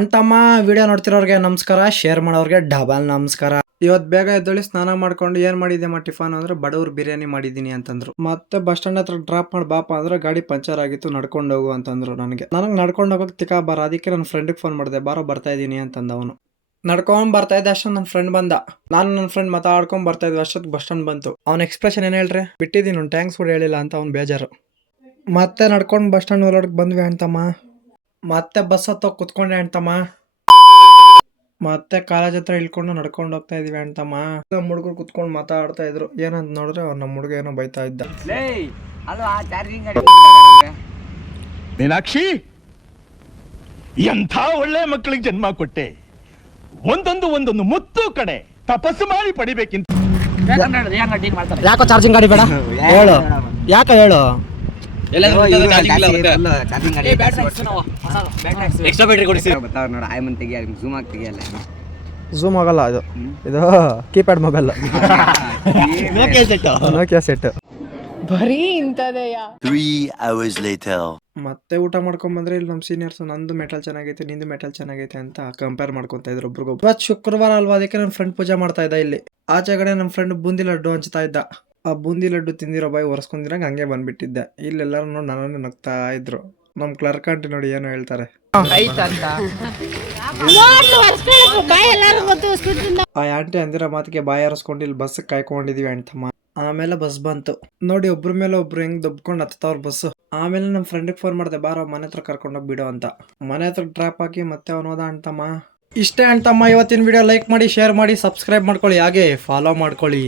ಅಣ್ತಮ್ಮ video ನೋಡ್ತಿರೋರ್ಗೆ ನಮಸ್ಕಾರ, share ಮಾಡೋರ್ಗೆ double ನಮಸ್ಕಾರ. ಇವತ್ತು ಬೇಗ ಎದ್ದೇಳಿ ಸ್ನಾನ ಮಾಡ್ಕೊಂಡು ಏನ್ ಮಾಡಿದ್ಯಮ್ಮ ಟಿಫನ್ ಅಂದ್ರೆ ಬಡವ್ರು ಬಿರಿಯಾನಿ ಮಾಡಿದೀನಿ ಅಂತಂದ್ರು. ಮತ್ತೆ ಬಸ್ ಸ್ಟ್ಯಾಂಡ್ ಹತ್ರ ಡ್ರಾಪ್ ಮಾಡಿ ಬಾಪ ಅಂದ್ರೆ ಗಾಡಿ ಪಂಚರ್ ಆಗಿತ್ತು, ನಡ್ಕೊಂಡು ಹೋಗು ಅಂತಂದ್ರು. ನನಗೆ ನಡ್ಕೊಂಡು ಹೋಗಕ್ ತಿಕ್ಕ ಬಾರ, ಅದಕ್ಕೆ ನನ್ನ ಫ್ರೆಂಡ್ಗೆ ಫೋನ್ ಮಾಡಿದೆ, ಬಾರೋ ಬರ್ತಾ ಇದೀನಿ ಅಂತಂದ. ಅವನು ನಡ್ಕೊಂಡ್ ಬರ್ತಾ ಇದ್ದ ಅಷ್ಟೊಂದು ನನ್ನ ಫ್ರೆಂಡ್ ಬಂದ. ನಾನು ನನ್ನ ಫ್ರೆಂಡ್ ಮಾತಾಡ್ಕೊಂಡ್ ಬರ್ತಾ ಇದ್ವಿ, ಅಷ್ಟೊತ್ತು ಬಸ್ ಸ್ಟ್ಯಾಂಡ್ ಬಂತು. ಅವ್ನ ಎಕ್ಸ್ಪ್ರೆಷನ್ ಏನ್ ಹೇಳ್ರಿ, ಬಿಟ್ಟಿದ್ದೀನಿ ಅವ್ನು ಟ್ಯಾಂಕ್ಸ್ ಕೂಡ ಹೇಳಿಲ್ಲ ಅಂತ ಅವ್ನು ಬೇಜಾರು. ಮತ್ತೆ ನಡ್ಕೊಂಡು ಬಸ್ ಸ್ಟ್ಯಾಂಡ್ ಒಳಗಡೆ ಬಂದ್ವಿ ಅಂತಮ್ಮ. ಮತ್ತೆ ಬಸ್ ಹತ್ತ ಕುತ್ಕೊಂಡೆ ಅಂತಮ್ಮ. ಮತ್ತೆ ಕಾಲೇಜ್ ಹತ್ರ ಇಳ್ಕೊಂಡು ನಡ್ಕೊಂಡು ಹೋಗ್ತಾ ಇದೀವಿ ಅಂತಮ್ಮ. ನಮ್ಮ ಹುಡುಗರು ಕುತ್ಕೊಂಡು ಮಾತಾಡ್ತಾ ಇದ್ರು. ಏನಂತ ನೋಡ್ರೆ ಅವ್ರು ನಮ್ಮ ಹುಡುಗ ಏನೋ ಬೈತಾ ಇದ್ದ. ಮೀನಾಕ್ಷಿ, ಎಂಥ ಒಳ್ಳೆ ಮಕ್ಕಳಿಗೆ ಜನ್ಮ ಕೊಟ್ಟೆ. ಒಂದೊಂದು ಮುತ್ತು ಕಡೆ ತಪಸ್ಸು ಮಾಡಿ ಪಡಿಬೇಕಿಂತ. ಯಾಕೋ ಚಾರ್ಜಿಂಗ್ ಗಾಡಿ ಬೇಡ ಹೇಳು, ಯಾಕೆ ಹೇಳು. ಝೂಮ್ ಆಗಲ್ಲ, ಇದು ಕೀಪ್ಯಾಡ್ ಮೊಬೈಲ್, ನೋಕಿಯಾ ಸೆಟ್. ಬರೀ ಇಂಥದೆಯಾ. 3 hours later. ಮತ್ತೆ ಊಟ ಮಾಡ್ಕೊಂಡ್ ಬಂದ್ರೆ ಇಲ್ಲಿ ನಮ್ಮ ಸೀನಿಯರ್ಸ್ ನಂದು ಮೆಟಲ್ ಚೆನ್ನಾಗೈತೆ, ನಿಂದು ಮೆಟಲ್ ಚೆನ್ನಾಗೈತೆ ಅಂತ ಕಂಪೇರ್ ಮಾಡ್ಕೊಂತ ಇದ್ರು ಒಬ್ರಿಗೊಬ್ರು. ಇವತ್ತು ಶುಕ್ರವಾರ ಅಲ್ವಾ, ಅದಕ್ಕೆ ನನ್ನ ಫ್ರೆಂಡ್ ಪೂಜೆ ಮಾಡ್ತಾ ಇದ್ದ. ಇಲ್ಲಿ ಆಚೆ ಕಡೆ ನಮ್ಮ ಫ್ರೆಂಡ್ ಬೂಂದಿ ಲಡ್ಡು ಹಂಚ್ತಾ ಇದ್ದ. ಆ ಬೂಂದಿ ಲಡ್ಡು ತಿಂದಿರೋ ಬಾಯಿ ಒರೆಸ್ಕೊಂಡಿರಂಗ ಹಂಗೆ ಬಂದ್ಬಿಟ್ಟಿದ್ದೆ. ಇಲ್ಲೆಲ್ಲಾರು ನೋಡಿ ನನ್ನನ್ನು ನಗ್ತಾ ಇದ್ರು. ನಮ್ ಕ್ಲರ್ಕ್ ಆಂಟಿ ನೋಡಿ ಏನೋ ಹೇಳ್ತಾರೆ. ಆ ಆಂಟಿ ಅಂದಿರೋ ಮಾತಿಗೆ ಬಾಯಿ ಹರಿಸ್ಕೊಂಡು ಇಲ್ಲಿ ಬಸ್ ಕಾಯ್ಕೊಂಡಿದೀವಿ ಅಂತಮ್ಮ. ಆಮೇಲೆ ಬಸ್ ಬಂತು ನೋಡಿ, ಒಬ್ರ ಮೇಲೆ ಒಬ್ರು ಹೆಂಗ್ ದಬ್ಕೊಂಡು ಹತ್ತವ್ರ ಬಸ್. ಆಮೇಲೆ ನಮ್ಮ ಫ್ರೆಂಡಿಗೆ ಫೋನ್ ಮಾಡಿದೆ, ಬಾರೋ ಮನೆ ಹತ್ರ ಕರ್ಕೊಂಡೋಗಿ ಬಿಡು ಅಂತ. ಮನೆ ಹತ್ರ ಡ್ರಾಪ್ ಹಾಕಿ ಮತ್ತೆ ಅವನು ಹೋದ ಅಂತಮ್ಮ. ಇಷ್ಟೇ ಅಂತಮ್ಮ ಇವತ್ತಿನ ವಿಡಿಯೋ. ಲೈಕ್ ಮಾಡಿ, ಶೇರ್ ಮಾಡಿ, ಸಬ್ಸ್ಕ್ರೈಬ್ ಮಾಡ್ಕೊಳ್ಳಿ, ಹಾಗೆ ಫಾಲೋ ಮಾಡ್ಕೊಳ್ಳಿ.